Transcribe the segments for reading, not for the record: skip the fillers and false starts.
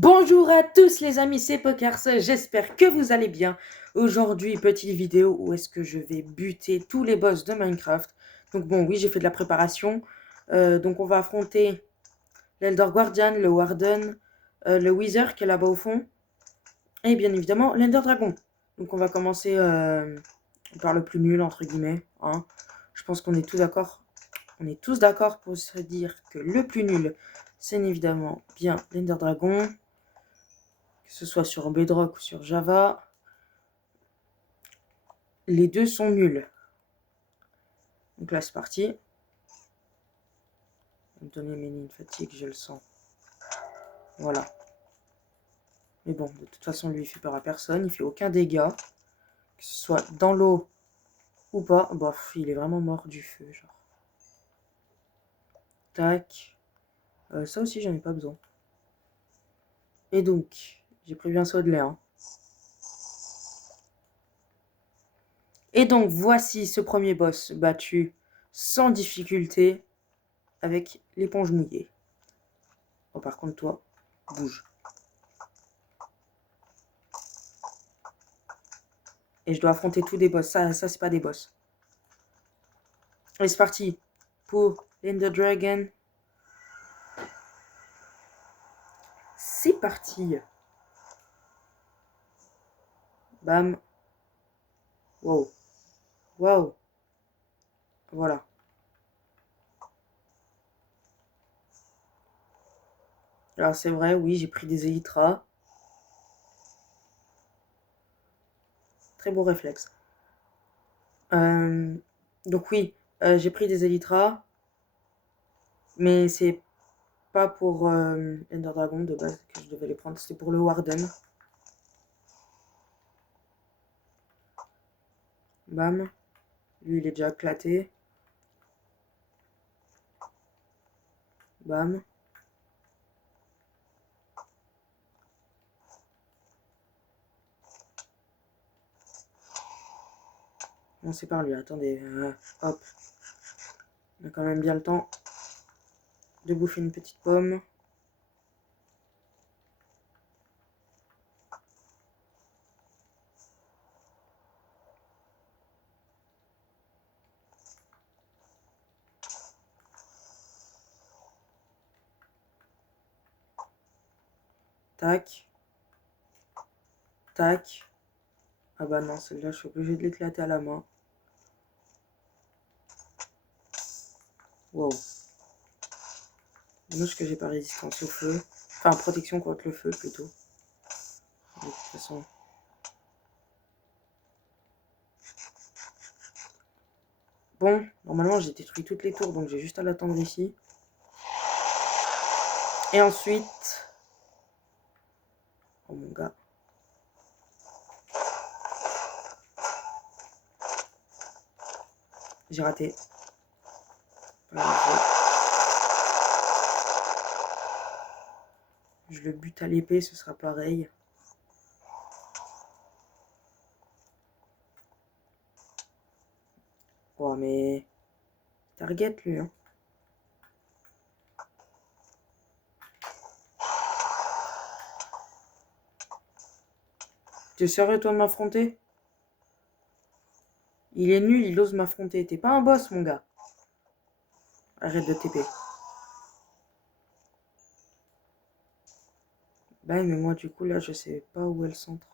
Bonjour à tous les amis, c'est Pokers, j'espère que vous allez bien. Aujourd'hui, petite vidéo où est-ce que je vais buter tous les boss de Minecraft. Donc bon, oui, j'ai fait de la préparation. Donc on va affronter l'Elder Guardian, le Warden, le Wither qui est là-bas au fond. Et bien évidemment, l'Ender Dragon. Donc on va commencer par le plus nul, entre guillemets. Hein. Je pense qu'on est tous d'accord. On est tous d'accord pour se dire que le plus nul, c'est évidemment bien l'Ender Dragon. Que ce soit sur Bedrock ou sur Java, les deux sont nuls. Donc là, c'est parti. Donner une fatigue, je le sens. Voilà. Mais bon, de toute façon, lui, il fait peur à personne. Il fait aucun dégât. Que ce soit dans l'eau ou pas. Bof, il est vraiment mort du feu, genre. Tac. Ça aussi, j'en ai pas besoin. Et donc, j'ai prévu un saut de l'air. Hein. Et donc, voici ce premier boss battu sans difficulté avec l'éponge mouillée. Oh, par contre, toi, bouge. Et je dois affronter tous des boss. Ça c'est pas des boss. Allez, c'est parti pour l'Ender Dragon. C'est parti. Bam. Wow. Wow. Voilà. Alors c'est vrai, oui, j'ai pris des Elytras. Très beau réflexe. Donc oui, j'ai pris des Elytras. Mais c'est pas pour Ender Dragon de base que je devais les prendre. C'était pour le Warden. Bam. Lui, il est déjà éclaté. Bam. Bon, c'est par lui. Attendez. Hop. On a quand même bien le temps de bouffer une petite pomme. Tac. Tac. Ah bah non, celle-là, je suis obligée de l'éclater à la main. Wow. Dommage que j'ai pas résistance au feu. Enfin, protection contre le feu, plutôt. De toute façon. Bon, normalement, j'ai détruit toutes les tours, donc j'ai juste à l'attendre ici. Et ensuite... Oh mon gars. J'ai raté. Je le bute à l'épée, ce sera pareil. Oh, mais... Target, lui, hein. T'es sérieux, toi, de m'affronter? Il est nul, il ose m'affronter. T'es pas un boss, mon gars. Arrête de TP. Bah, mais moi, du coup, là, je sais pas où est le centre.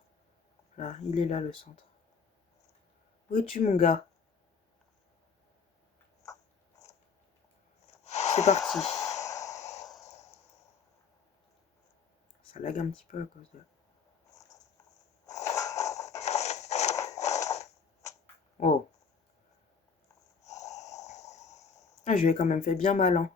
Là, il est là, le centre. Où es-tu, mon gars? C'est parti. Ça lag un petit peu à cause de... Oh. Ah, je lui ai quand même fait bien mal, hein.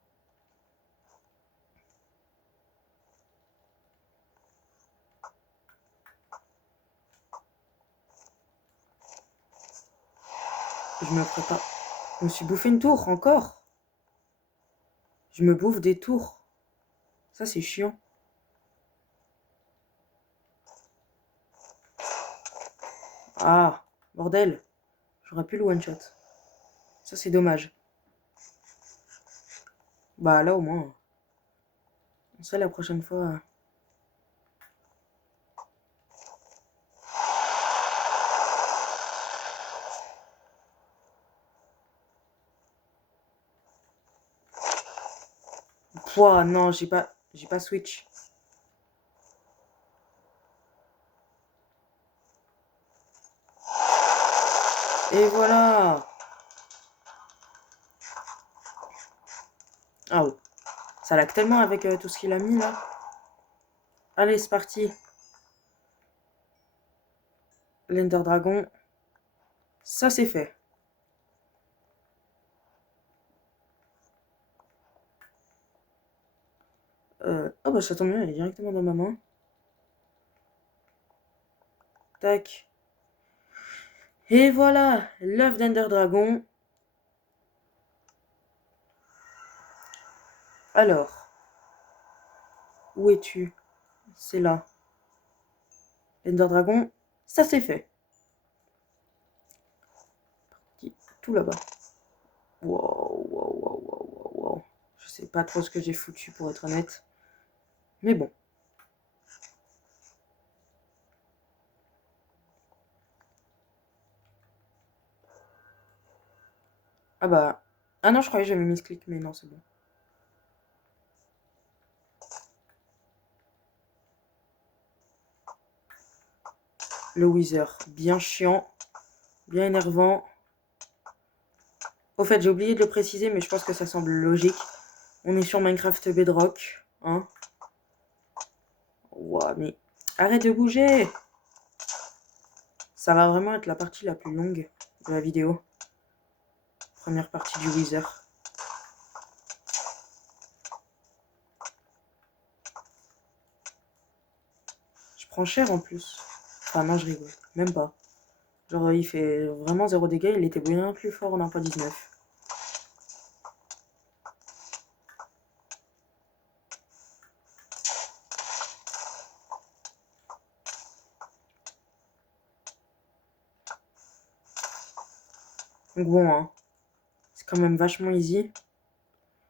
Je me prépare. Je me suis bouffé une tour, encore. Je me bouffe des tours. Ça, c'est chiant. Ah, bordel. J'aurais pu le one-shot. Ça, c'est dommage. Bah, là, au moins. Ça, la prochaine fois... Quoi? Non, j'ai pas switch. Et voilà. Ah ouais. Ça lag tellement avec tout ce qu'il a mis là. Allez, c'est parti. L'Ender Dragon. Ça, c'est fait. Oh bah ça tombe bien, elle est directement dans ma main. Tac. Et voilà, l'œuf d'Ender Dragon. Alors, où es-tu? C'est là. L'Ender Dragon, ça c'est fait. Tout là-bas. Wow, wow, wow, wow, wow, wow. Je sais pas trop ce que j'ai foutu pour être honnête. Mais bon. Ah bah. Ah non, je croyais que j'avais mis ce clic, mais non, c'est bon. Le Wither, bien chiant, bien énervant. Au fait, j'ai oublié de le préciser, mais je pense que ça semble logique. On est sur Minecraft Bedrock, hein. Ouah, mais arrête de bouger! Ça va vraiment être la partie la plus longue de la vidéo. Première partie du Wither. Je prends cher en plus. Enfin non, je rigole, même pas. Genre il fait vraiment 0 dégâts, il était bien plus fort en 1.19. Donc bon, hein, c'est quand même vachement easy.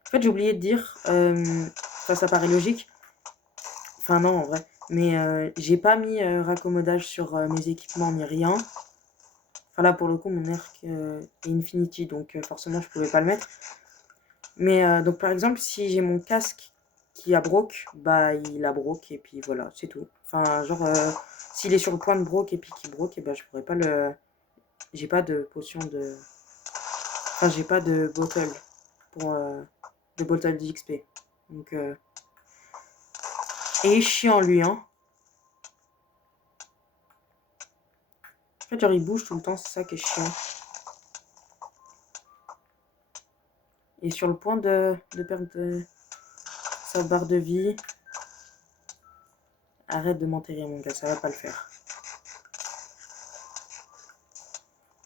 En fait, j'ai oublié de dire, enfin ça paraît logique. Enfin non, en vrai. Mais j'ai pas mis raccommodage sur mes équipements ni rien. Enfin là, pour le coup, mon arc est Infinity, donc forcément, je pouvais pas le mettre. Mais donc par exemple, si j'ai mon casque qui a broke, bah il a broke et puis voilà, c'est tout. Enfin, genre, s'il est sur le point de broke et puis qu'il broke, et bah je pourrais pas le... J'ai pas de potion de... Enfin, j'ai pas de bottle pour... de bottle d'XP. Donc... Et chiant lui, hein. En fait, genre, il bouge tout le temps, c'est ça qui est chiant. Et sur le point de perdre sa barre de vie. Arrête de m'enterrer, mon gars, ça va pas le faire.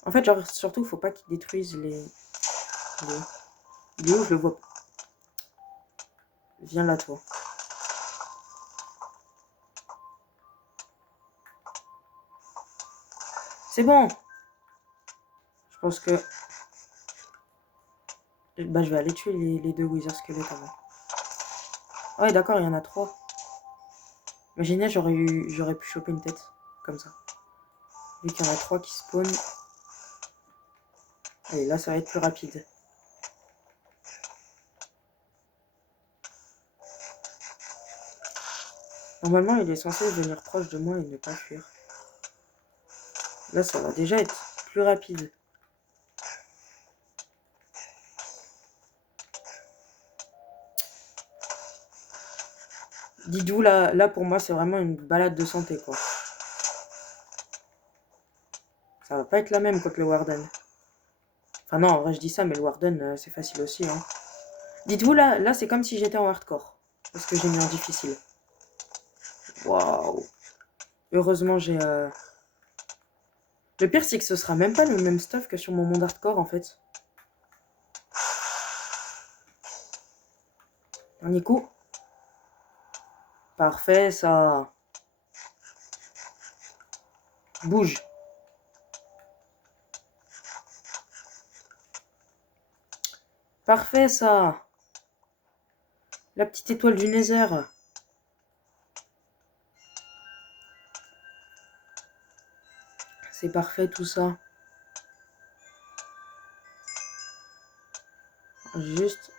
En fait, genre, surtout, faut pas qu'il détruise les... Il est où? Je le vois pas. Viens là, toi. C'est bon. Je pense que... Bah, je vais aller tuer les deux Wither squelettes avant. Ah ouais, d'accord, il y en a 3. Imaginez, j'aurais pu choper une tête. Comme ça. Vu qu'il y en a 3 qui spawnent. Allez, là, ça va être plus rapide. Normalement, il est censé venir proche de moi et ne pas fuir. Là, ça va déjà être plus rapide. Didou, là pour moi, c'est vraiment une balade de santé, quoi. Ça va pas être la même contre le Warden. Enfin non, en vrai, je dis ça, mais le Warden, c'est facile aussi, hein. Dites-vous, là c'est comme si j'étais en hardcore. Parce que j'ai mis en difficile. Waouh. Heureusement, j'ai... Le pire, c'est que ce sera même pas le même stuff que sur mon monde hardcore, en fait. Dernier coup. Parfait, ça. Bouge. Parfait, ça. La petite étoile du Nether. C'est parfait, tout ça. Juste...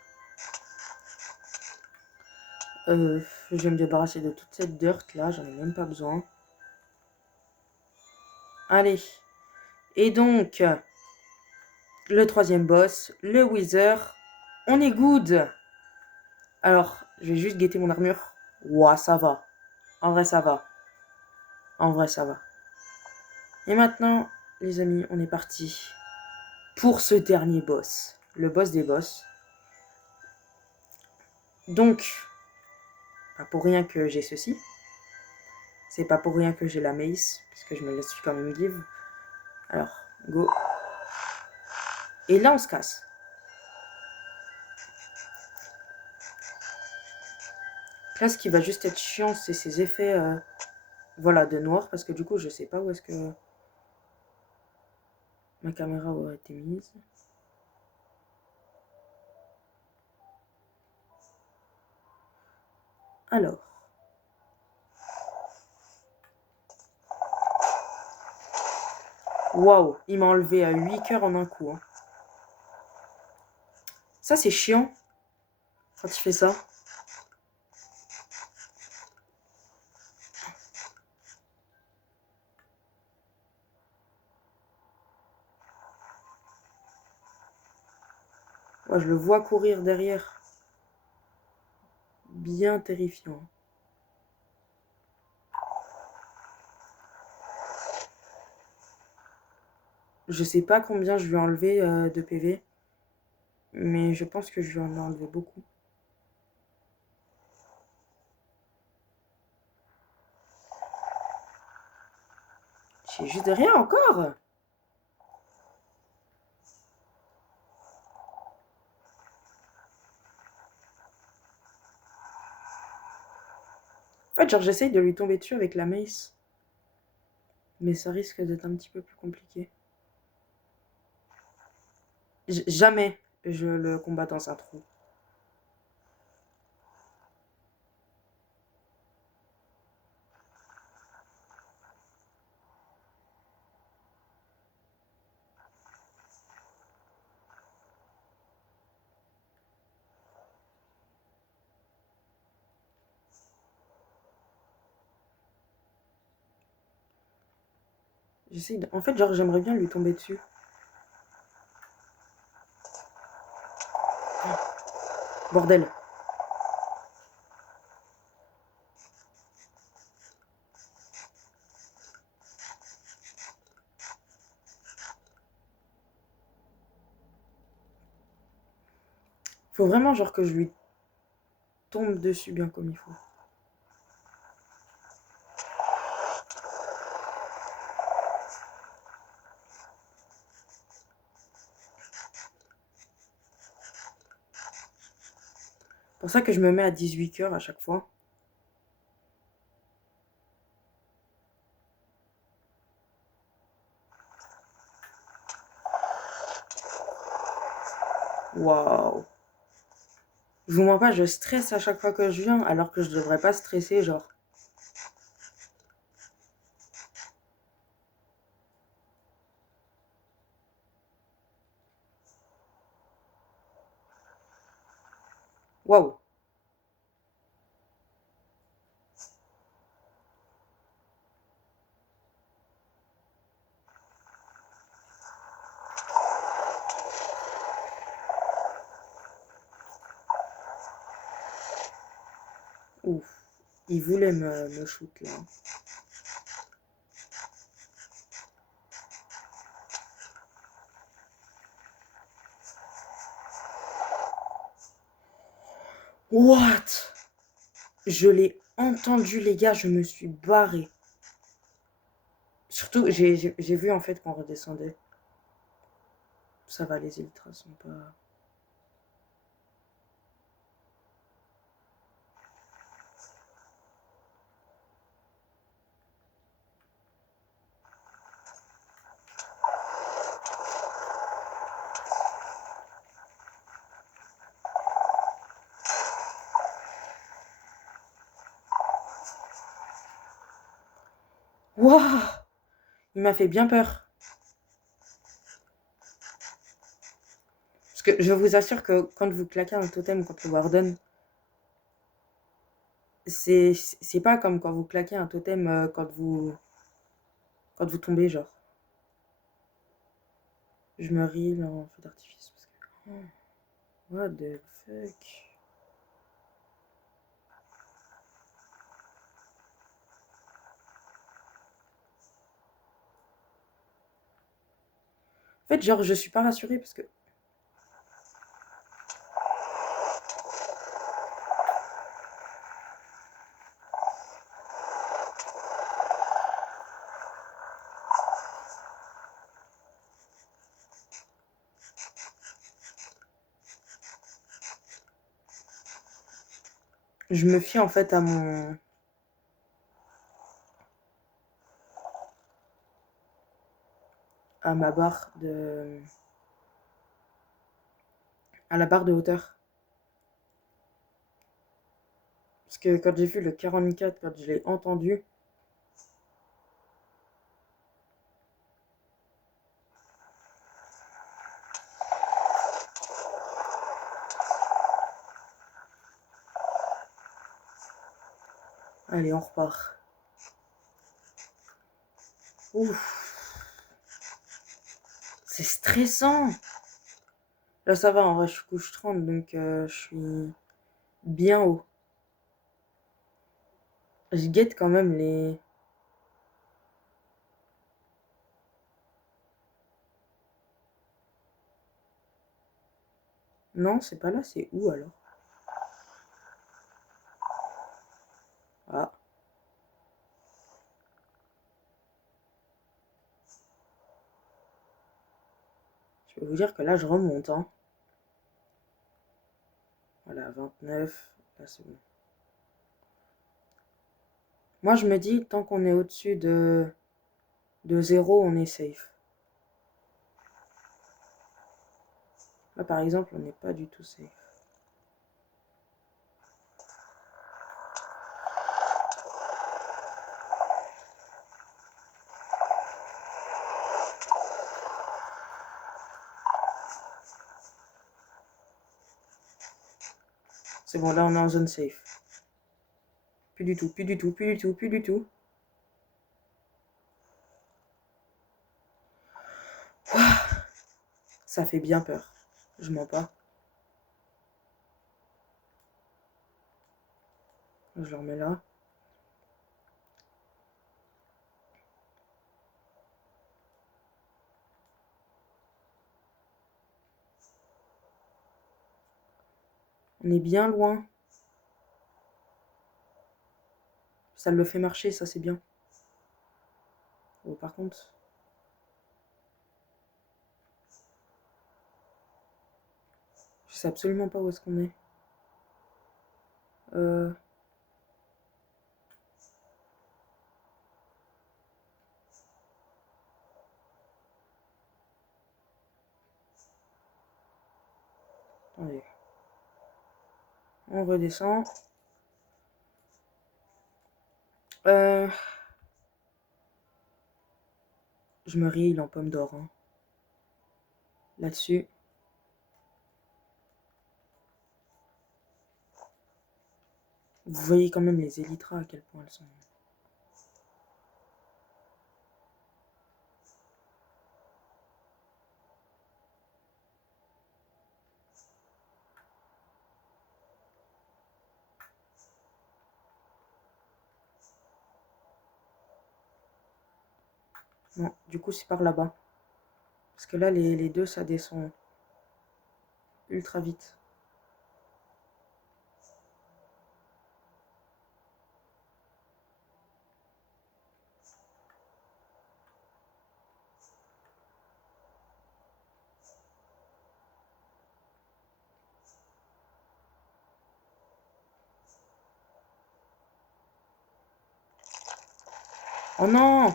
Je vais me débarrasser de toute cette dirt là, j'en ai même pas besoin. Allez. Et donc, le troisième boss, le Wither. On est good. Alors, je vais juste guetter mon armure. Ouah, ça va. En vrai, ça va. En vrai, ça va. Et maintenant, les amis, on est parti pour ce dernier boss. Le boss des boss. Donc, pas pour rien que j'ai ceci. C'est pas pour rien que j'ai la mace, puisque je me laisse quand même give. Alors, go. Et là, on se casse. Là, ce qui va juste être chiant, c'est ces effets voilà, de noir, parce que du coup, je sais pas où est-ce que ma caméra aurait été mise. Alors. Waouh, il m'a enlevé à 8 cœurs en un coup. Hein. Ça, c'est chiant quand il fait ça. Ouais, je le vois courir derrière. Bien terrifiant. Je sais pas combien je lui ai enlevé de PV. Mais je pense que je lui en ai enlevé beaucoup. J'ai juste rien encore. En fait, genre, j'essaye de lui tomber dessus avec la mace. Mais ça risque d'être un petit peu plus compliqué. Jamais je le combat dans un trou. J'essaye de... En fait, genre, j'aimerais bien lui tomber dessus. Bordel. Faut vraiment, genre, que je lui tombe dessus bien comme il faut. C'est pour ça que je me mets à 18 cœurs à chaque fois. Waouh. Je vous mens pas, je stresse à chaque fois que je viens, alors que je devrais pas stresser, genre. Waouh. Ouf. Il voulait me shoot là. What? Je l'ai entendu, les gars, je me suis barré. Surtout, j'ai vu en fait qu'on redescendait. Ça va, les ultras sont pas... Waouh! Il m'a fait bien peur. Parce que je vous assure que quand vous claquez un totem contre le Warden, C'est pas comme quand vous claquez un totem quand vous tombez, genre. Je me ris en feu d'artifice. Parce que... oh, what the fuck? En fait, genre, je suis pas rassurée parce que... Je me fie en fait à ma barre de... à la barre de hauteur. Parce que quand j'ai vu le 44, quand je l'ai entendu... Allez, on repart. Ouf. C'est stressant. Là, ça va, en vrai, je suis couche 30, donc je suis bien haut. Je guette quand même les... Non, c'est pas là, c'est où alors? Ah. Je vais vous dire que là, je remonte, hein. Voilà, 29. Là, c'est bon. Moi, je me dis, tant qu'on est au-dessus de 0, on est safe. Là, par exemple, on n'est pas du tout safe. C'est bon, là, on est en zone safe. Plus du tout, plus du tout, plus du tout, plus du tout. Ça fait bien peur. Je mens pas. Je le remets là. On est bien loin. Ça le fait marcher, ça c'est bien. Oh, par contre... Je sais absolument pas où est-ce qu'on est. Attendez. On redescend. Je me ris, il en pomme d'or. Hein. Là-dessus. Vous voyez quand même les élytras à quel point elles sont... Non, du coup c'est par là-bas. Parce que là les deux ça descend ultra vite. Oh non!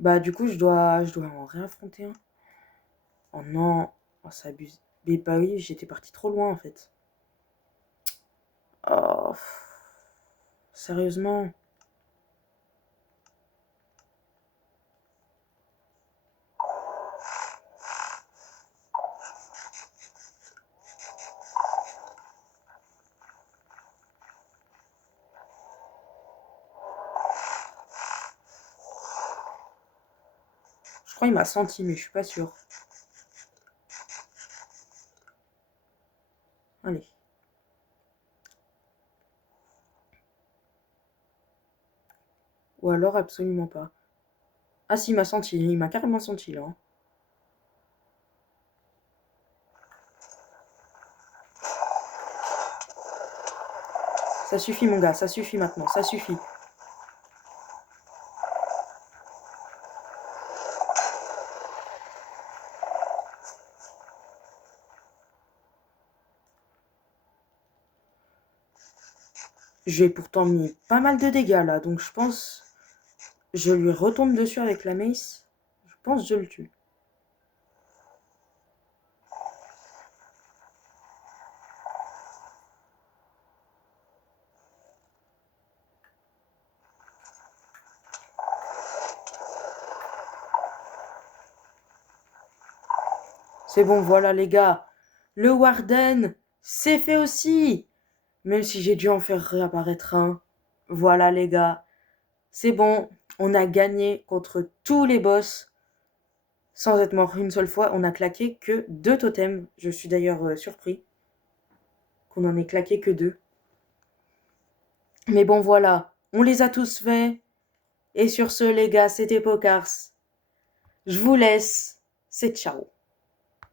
Bah du coup je dois en réaffronter un. Oh non! Oh ça abuse. Mais bah oui, j'étais parti trop loin en fait. Oh... Sérieusement? crois qu'il m'a senti, mais je suis pas sûre. Allez. Ou alors absolument pas. Ah si, il m'a senti. Il m'a carrément senti, là. Ça suffit, mon gars. Ça suffit maintenant. Ça suffit. J'ai pourtant mis pas mal de dégâts, là. Donc, je pense... Je lui retombe dessus avec la mace. Je pense que je le tue. C'est bon, voilà, les gars. Le Warden, c'est fait aussi. Même si j'ai dû en faire réapparaître un. Voilà, les gars. C'est bon. On a gagné contre tous les boss. Sans être mort une seule fois, on a claqué que 2 totems. Je suis d'ailleurs surpris qu'on en ait claqué que 2. Mais bon, voilà. On les a tous faits. Et sur ce, les gars, c'était Pocars. Je vous laisse. C'est ciao.